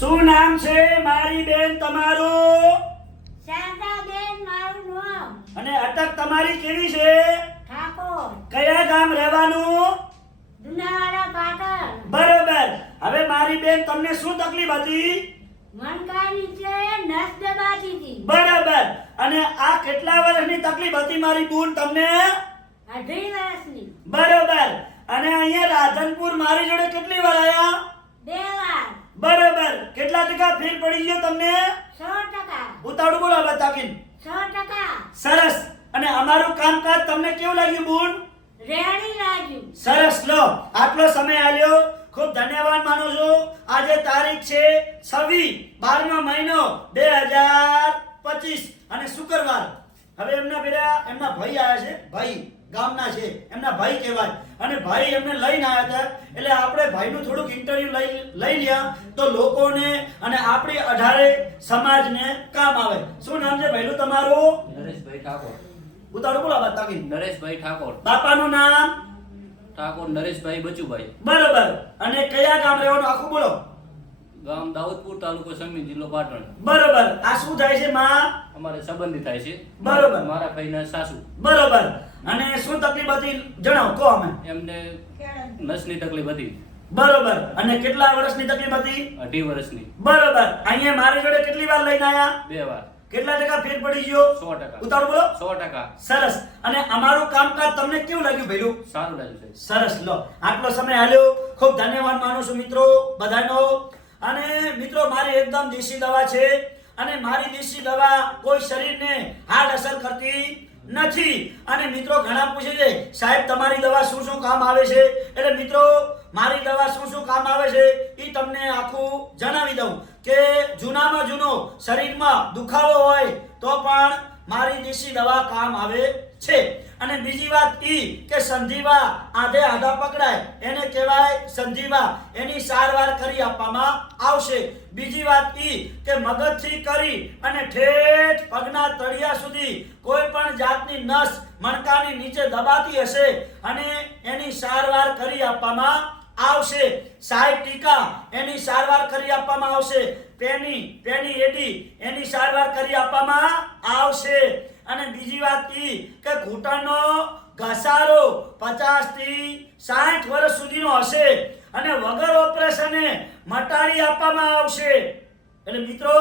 શું નામ છે મારી બેન તમારું? શારદાબેન મારું નામ. અને અટક તમારી કેવી છે? ઠાકોર. કયા ગામ રહેવાનું? દુનાવાડા પાટણ. બરોબર. હવે મારી બેન તમને શું તકલીફ હતી? મણકાની છે નસ દબાતી હતી. બરોબર. અને આ કેટલા વર્ષની તકલીફ હતી મારી બૂન તમને? અઢી વર્ષની. બરોબર. અને અહીંયા રાધનપુર મારી જોડે કેટલી વાર આવ્યા બે વાર. બરોબર. કેટલા ટકા ફેર પડી ગયો તમને? સો ટકા. ઉતાવળું બોલો બા તાકીન. 100 ટકા. સરસ. અને અમારું કામકાજ તમને કેવું લાગ્યું બુન? રેડી લાગ્યું. સરસ. લો આટલો સમય આલ્યો. ખૂબ ધન્યવાદ માનું છું. આજે તારીખ છે છવ્વીસ બારમા મહિનો બે હજાર પચીસ અને શુક્રવાર. હવે એમના બેટા એમના ભાઈ આવ્યા છે ભાઈ. ગામના છે એમના ભાઈ કહેવાય. અને ભાઈ એમને લઈને આવ્યા હતા એટલે આપણે ભાઈનું થોડુંક ઇન્ટરવ્યુ લઈ લઈ લ્યા તો લોકોને અને આપણી અઢારે સમાજને કામ આવે. શું નામ છે ભાઈનું તમારું? નરેશભાઈ ઠાકોર. ઉતારો બોલો વાત તાકી. નરેશભાઈ ઠાકોર. બાપાનું નામ? ઠાકોર નરેશભાઈ બચુભાઈ. બરોબર. અને કયા ગામ રહેવાનું? આખું બોલો. ગામ દાઉદપુર તાલુકો સમી જિલ્લો પાટણ. બરોબર. આ શું થાય છે માં? અમારે સંબંધી થાય છે. બરોબર. મારા ભાઈના સાસુ. બરોબર. અને શું તકલીફ હતી? જણાવો કહો અમે એમને નસની તકલીફ હતી. બરોબર. અને કેટલા વર્ષની તકલીફ હતી? અઢી વર્ષની. બરોબર. અહીંયા મારી જોડે કેટલી વાર લઈને આયા? બે વાર. કેટલા ટકા ફેર પડી ગયો? સો ટકા. ઉતારો બોલો. સો ટકા. સરસ. અને અમારું કામકાજ તમને કેવું લાગ્યું ભઈલું સારું લાગ્યું છે સરસ. લો આટલો સમય હાલ્યો ખૂબ ધન્યવાદ માનું છું મિત્રો. બધાનો. અને મિત્રો, મારી એકદમ દેશી દવા છે અને મારી દેશી દવા કોઈ શરીરને હાર્ડ અસર કરતી નથી. અને મિત્રો, ઘણા પૂછે છે, સાહેબ, તમારી દવા શું શું કામ આવે છે? એટલે મિત્રો, મારી દવા શું શું કામ આવે છે એ તમને આખું જણાવી દઉં કે જૂનામાં જૂનો શરીરમાં દુખાવો હોય તો પણ મારી દેશી દવા કામ આવે છે. અને બીજી વાત ઈ કે સંધિવા આધે આધા પકડાય. એને કહેવાય સંજીવા. એની સારવાર કરી આપવામાં આવશે. બીજી વાત ઈ કે મગજથી કરી અને ઠેઠ પગના તળિયા સુધી કોઈ પણ જાતની નસ મણકાની નીચે દબાતી હશે અને એની સારવાર કરી આપવામાં આવશે. સાહેબ ટીકા, એની સારવાર કરી આપવામાં આવશે. પેની પેની એડી, એની સારવાર કરી આપવામાં આવશે. અને બીજી વાત કી કે ઘૂંટણનો ઘસારો 50 થી 60 વર્ષ સુધીનો હશે અને વગર ઓપરેશને મટાડી આપવામાં આવશે. એટલે મિત્રો,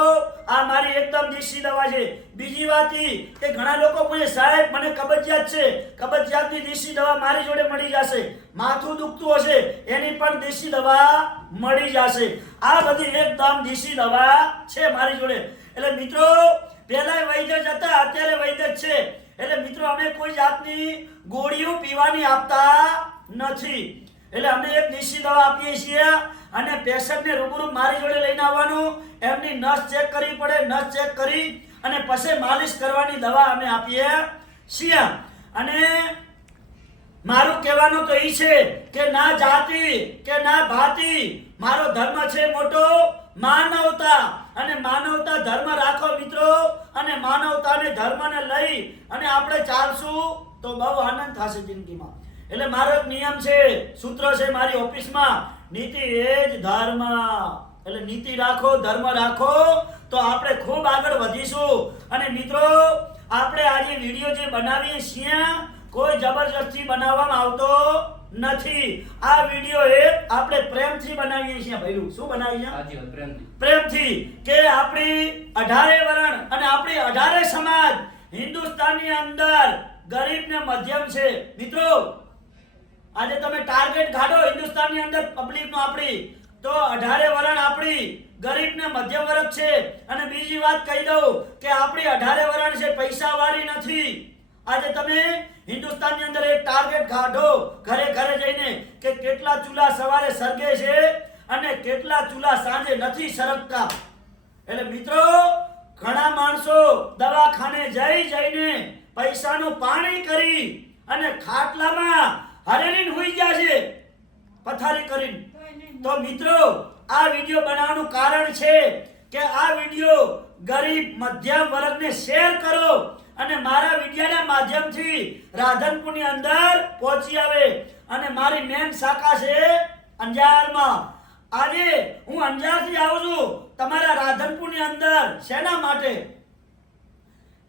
આ મારી એકદમ દેશી દવા છે. બીજી વાત એ કે ઘણા લોકો પૂછે, સાહેબ, મને કબજિયાત છે. કબજિયાતની દેશી દવા મારી જોડે મળી જશે. માથું દુખતું હશે, એની પણ દેશી દવા મળી જશે. આ બધી એકદમ દેશી દવા છે મારી જોડે. એટલે મિત્રો પહેલા વૈદ્ય જ હતા, અત્યારે વૈદ્ય જ છે. એટલે મિત્રો, અમે કોઈ જાતની ગોળીઓ પીવાની આપતા નથી. એટલે અમે એક દેશી દવા આપીએ છીએ અને પેશન્ટને રૂબરૂ મારી જોડે લઈને આવવાનું. એમની નસ ચેક કરવી પડે, નસ ચેક કરી અને પછી માલિશ કરવાની દવા અમે આપીએ છીએ. અને મારું કહેવાનું તો એ છે કે ના જાતિ, કે ના ભાતિ, મારો ધર્મ છે મોટો માનવતા. અને માનવતા ધર્મ રાખો મિત્રો, અને માનવતાને ધર્મને લઈ અને આપણે ચાલશું તો બહુ આનંદ થશે જિંદગીમાં. એટલે મારો એક નિયમ છે, સૂત્ર છે મારી ઓફિસમાં, નીતિ એ જ ધર્મ. એટલે નીતિ રાખો, ધર્મ રાખો, તો આપણે ખૂબ આગળ વધીશું. અને મિત્રો, આપણે આજે વીડિયો જે બનાવીએ છીએ કોઈ જબરજસ્તી બનાવવામાં આવતો નથી. આ વીડિયો એ આપણે પ્રેમથી બનાવીએ છીએ ભાઈલું શું બનાવીએ સાચી વાત પ્રેમથી. પ્રેમથી. કે આપણી અઢારે વરણ અને આપણી અઢારે સમાજ હિન્દુસ્તાનની અંદર ગરીબ ને મધ્યમ છે. મિત્રો આજે તમે ટાર્ગેટ કાઢો હિન્દુસ્તાનની અંદર પબ્લિક નો આપણી. તો અઢારે વરણ આપણી ગરીબ ને મધ્યમ વર્ગ છે. અને બીજી વાત કહી દઉં કે આપણી અઢારે વરણ છે પૈસા વાળી નથી. આજે તમે હિન્દુસ્તાનની અંદર એક ટાર્ગેટ કાઢો. ઘરે ઘરે જઈને કે કેટલા ચૂલા સવારે સળગે છે અને કેટલા ચૂલા સાંજે નથી સળગતા. એટલે મિત્રો, ઘણા માણસો દવાખાને જઈ જઈને પૈસાનું પાણી કરી અને ખાટલામાં હરેલીને હોઈ ગયા છે. પથારી કરીને. તો મિત્રો, આ વિડિયો બનાવવાનું કારણ છે કે આ વિડિયો ગરીબ, મધ્યમ વર્ગને શેર કરો. અને મારા વિદ્યાના માધ્યમથી રાધનપુરની અંદર પહોંચી આવે. અને મારી મેન શાખા છે અંજારમાં. આજે હું અંજારથી આવું છું. તમારા રાધનપુરની અંદર. શેના માટે?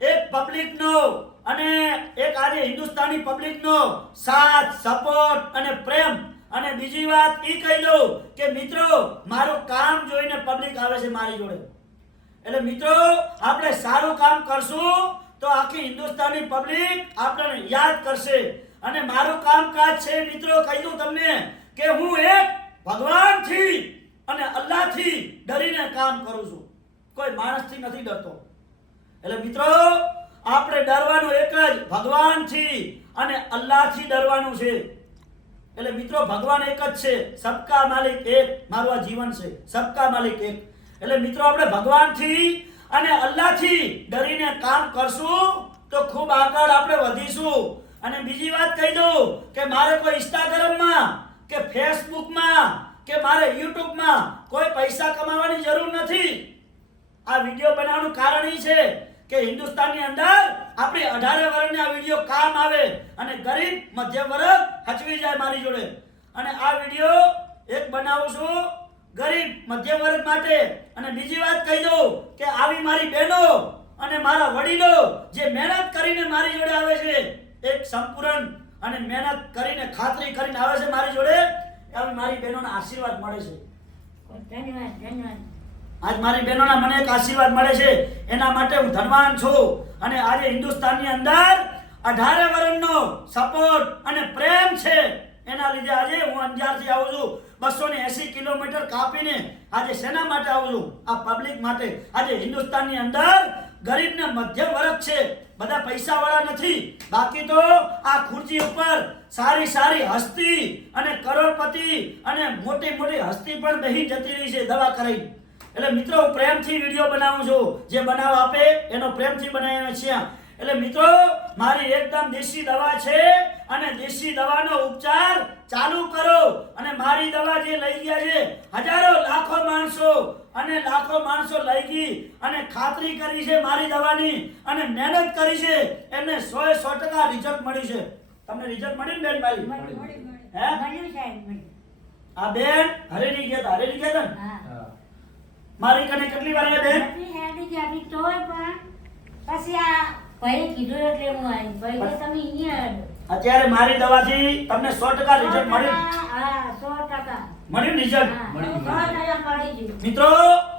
એક પબ્લિકનો અને એક આજે હિન્દુસ્તાની પબ્લિકનો સાથ સપોર્ટ અને પ્રેમ. અને બીજી વાત એ કહી દઉં કે મિત્રો, મારું કામ જોઈને પબ્લિક આવે છે મારી જોડે. એટલે મિત્રો, આપણે સારું કામ કરશું. તો આખી હિન્દુસ્તાની પબ્લિક આપણને યાદ કરશે. અને મારું કામકાજ છે, મિત્રો, કહી દઉં તમને કે હું એક ભગવાનથી અને અલ્લાહથી ડરીને કામ કરું છું. કોઈ માણસથી નથી ડરતો. એટલે મિત્રો, આપણે ડરવાનું એક જ ભગવાનથી અને અલ્લાહથી ડરવાનું છે. એટલે મિત્રો, ભગવાન એક જ છે, સબકા માલિક એક, મારું આ જીવન છે, સબકા માલિક એક. એટલે મિત્રો, આપણે ભગવાનથી અને અલ્લાહથી ડરીને કામ કરશું તો ખૂબ આગળ આપણે વધીશું. અને બીજી વાત કહી દઉં કે મારે કોઈ ઇન્સ્ટાગ્રામમાં કે ફેસબુકમાં કે મારે યુટ્યુબમાં કોઈ પૈસા કમાવાની જરૂર નથી. આ વીડિયો બનાવવાનું કારણ એ છે કે હિન્દુસ્તાનની અંદર આપણે અઢારે વર્ષને આ વીડિયો કામ આવે અને ગરીબ મધ્યમ વર્ગ હચવી જાય મારી જોડે. અને આ વીડિયો એક બનાવું છું ગરીબ મધ્યમ વર્ગ માટે અને બીજી વાત કહી દઉં કે આવી મારી બહેનો અને મારા વડીલો જે મહેનત કરીને મારી જોડે આવે છે એક સંપૂર્ણ અને મહેનત કરીને ખાતરી કરીને આવે છે મારી જોડે આવી મારી બહેનોના આશીર્વાદ મળે છે. ધન્યવાદ ધન્યવાદ. આજ મારી બહેનોના મને એક આશીર્વાદ મળે છે. એના માટે હું ધનવાન છું અને આજે હિન્દુસ્તાનની અંદર અઢારે વર્ષનો સપોર્ટ અને પ્રેમ છે. એના લીધે આજે હું અંજારથી આવું છું. બસો ને એસી કિલોમીટર કાપીને આજે શેના માટે આવું છું? આ પબ્લિક માટે. આજે હિન્દુસ્તાનની અંદર ગરીબ ને મધ્યમ વર્ગ છે. બધા પૈસા વાળા નથી. બાકી તો આ ખુરશી ઉપર સારી સારી હસ્તી અને કરોડપતિ અને મોટી મોટી હસ્તી પણ બહી જતી રહી છે દવા કરાઈ. એટલે મિત્રો પ્રેમથી વીડિયો બનાવું છું. જે બનાવ આપે, એનો પ્રેમથી બનાવીને છીએ. એટલે મિત્રો, મારી એકદમ દેશી દવા છે. અને દેશી દવાનો ઉપચાર ચાલુ કરો અને મારી દવા જે લઈ ગયા છે હજારો લાખો માણસો અને લાખો માણસો લઈ ગઈ અને ખાતરી કરી છે મારી દવાની અને મહેનત કરી છે એમને સો સો ટકા રિઝલ્ટ મળ્યું છે તમને રિઝલ્ટ મળ્યું બેન ભાઈ. હે? આ બેન હરેલી ગયા હતા હરેલી ગયા હતા? મારી કને કેટલી વાર આવ્યા બેન પછી આ ભાઈ કીધું એટલે હું આવી ભાઈ તમે અહીંયા. અત્યારે મારી દવાથી તમને 100% રિઝલ્ટ મળ્યું હા 100% મળ્યું રિઝલ્ટ મિત્રો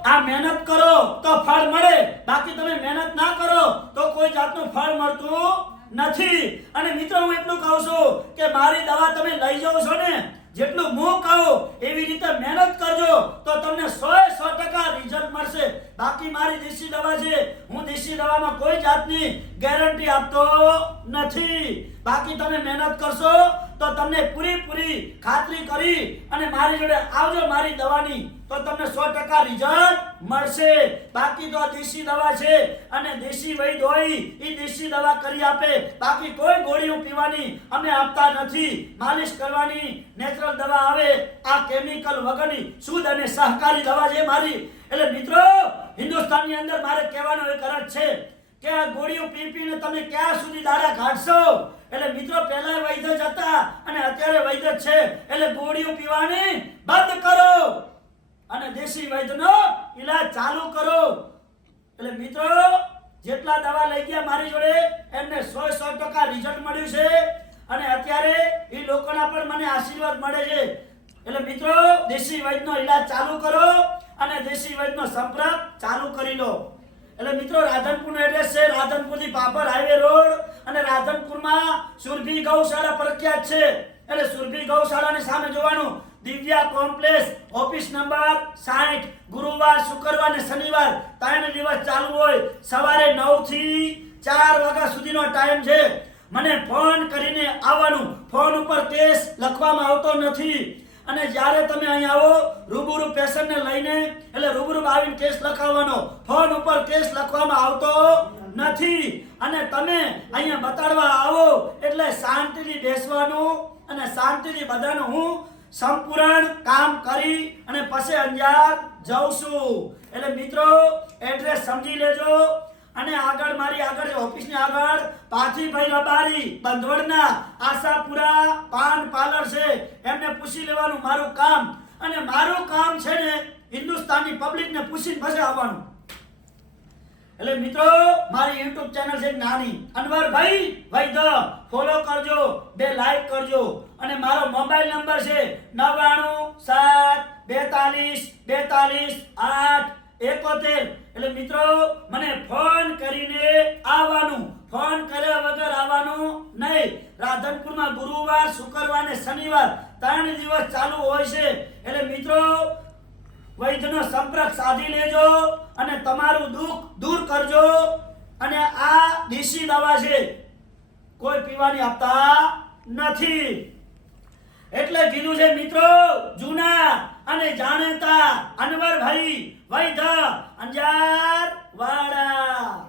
આ મહેનત કરો તો ફળ મળે. બાકી તમે મહેનત ના કરો તો કોઈ જાતનું ફળ મળતું નથી. અને મિત્રો હું એટલું કહું છું કે મારી દવા તમે લઈ જાઓ છો ને જેટલું હું કહું એવી રીતે મહેનત કરજો, તો તમને સો સો ટકા રિઝલ્ટ મળશે. બાકી મારી દેશી દવા છે, હું દેશી દવામાં કોઈ જાતની ગેરંટી આપતો નથી. બાકી તમે મહેનત કરશો તો તમને પૂરીપૂરી ખાતરી કરી અને મારી જોડે આવજો મારી દવાની. તો તમને સો ટકા રિઝલ્ટ મળશે. બાકી તો દેશી દવા છે અને દેશી વૈદ હોય એ દેશી દવા કરી આપે. બાકી કોઈ ગોળીઓ પીવાની અમે આપતા નથી. માલિશ કરવાની નેચરલ દવા આવે. આ કેમિકલ વગરની શુદ્ધ અને સહકારી દવા છે મારી. એટલે મિત્રો, હિન્દુસ્તાનની અંદર મારે કહેવાનો એક અરજ છે કે આ ગોળીઓ પી પીને તમે ક્યાં સુધી દાડા કાઢશો? એટલે મિત્રો, પહેલા વૈદ્ય જ હતા અને અત્યારે વૈદ્ય છે. એટલે ગોળીઓ પીવાની બંધ કરો. અને દેશી વૈદ્યનો ઈલાજ ચાલુ કરો. એટલે મિત્રો, જેટલા દવા લઈ ગયા મારી જોડે, એમને સો સો ટકા રિઝલ્ટ મળ્યું છે. અને અત્યારે એ લોકોના પણ મને આશીર્વાદ મળે છે. એટલે મિત્રો, દેશી વૈદ્યનો ઈલાજ ચાલુ કરો અને દેશી વૈદ્યનો સંપર્ક ચાલુ કરી લો. એટલે મિત્રો, રાધનપુરનું એડ્રેસ છે રાધનપુરથી પાપર હાઈવે રોડ અને રાધનપુરમાં સુરભી ગૌશાળા પ્રખ્યાત છે. એટલે સુરભી ગૌશાળાની સામે જોવાનું, દિવ્યા કોમ્પ્લેક્સ ઓફિસ નંબર 60 ગુરુવાર, શુક્રવાર અને શનિવાર ત્રણ દિવસ ચાલુ હોય. સવારે 9 થી 4 વાગ્યા સુધીનો ટાઈમ છે. મને ફોન કરીને આવવાનું. ફોન ઉપર કેસ લખવામાં આવતો નથી. અને જ્યારે તમે અહીં આવો, રૂબરૂ પેશન્ટને લઈને, એટલે રૂબરૂ આવીને કેસ લખાવવાનો. ફોન ઉપર કેસ લખવામાં આવતો નથી. અને તમે અહીંયા બતાડવા આવો, એટલે શાંતિથી બેસવાનું અને શાંતિથી બધાનું હું સંપૂર્ણ કામ કરી અને પછી અંજાર જાઉં છું. એટલે મિત્રો એડ્રેસ સમજી લેજો. અને આગળ મારી આગળ ઓફિસની આગળ પાથીભાઈ રબારી બંધવડના આશાપુરા પાન પાર્લર છે. એમને પૂછી લેવાનું મારું કામ. અને મારું કામ છે ને હિન્દુસ્તાની પબ્લિકને પૂછીને પછી આવવાનું. એટલે મિત્રો, મારી યુટ્યુબ ચેનલ છે નાની. અનવરભાઈ ધ ફોલો કરજો, બે લાઈક કરજો. અને મારો મોબાઈલ નંબર છે નવ્વાણું સાત બેતાલીસ બેતાલીસ આઠ એકોતેર. એટલે મિત્રો, મને ફોન કરીને આવવાનું. ફોન કર્યા વગર આવવાનું નહીં. રાધનપુરમાં ગુરુવાર, શુક્રવાર ને શનિવાર ત્રણ દિવસ ચાલુ હોય છે. એટલે મિત્રો, વૈદ્યનો સંપર્ક સાધી લેજો અને તમારું દુઃખ દૂર કરજો. અને આ દેશી દવા છે, કોઈ પીવાની આપતા નથી. એટલે કીધું છે, મિત્રો જૂના અને જાણતા અનવરભાઈ વૈધ અંજાર વાડા